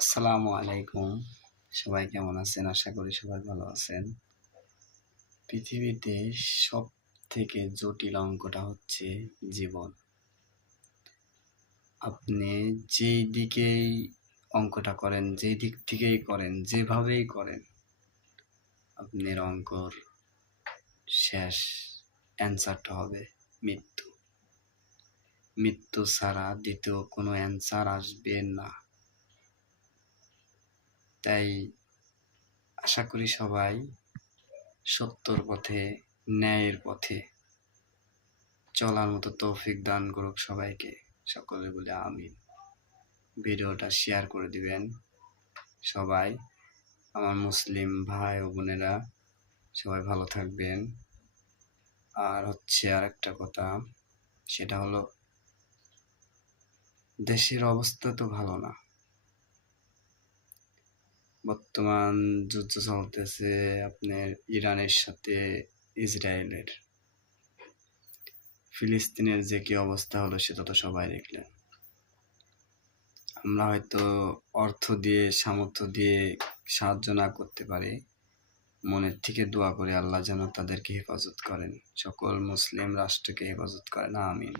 আসসালামু আলাইকুম। সবাই কেমন আছেন? আশা করি সবাই ভালো আছেন। পৃথিবীতে সবথেকে জটিল অঙ্কটা হচ্ছে জীবন। আপনি যেই দিকেই অঙ্কটা করেন, যেই দিক থেকেই করেন, যেভাবেই করেন, আপনার অঙ্কর শেষ অ্যান্সারটা হবে মৃত্যু। মৃত্যু ছাড়া দ্বিতীয় কোনো অ্যান্সার আসবে না। তাই আশা করি সবাই সত্যর পথে, ন্যায়ের পথে চলার মতো তৌফিক দান করুক সবাইকে। সকলে বলে আমিন। ভিডিওটা শেয়ার করে দিবেন সবাই। আমার মুসলিম ভাই ও বোনেরা সবাই ভালো থাকবেন। আর হচ্ছে আরেকটা কথা, সেটা হলো দেশের অবস্থা তো ভালো না। বর্তমান যুদ্ধ চলতেছে আপনার ইরানের সাথে ইসরায়েলের। ফিলিস্তিনের যে কি অবস্থা হলো সেটা তো সবাই দেখলেন। আমরা হয়তো অর্থ দিয়ে, সামর্থ্য দিয়ে সাহায্য না করতে পারি, মনের থেকে দোয়া করে আল্লাহ যেন তাদেরকে হেফাজত করেন, সকল মুসলিম রাষ্ট্রকে হেফাজত করেন, আমিন।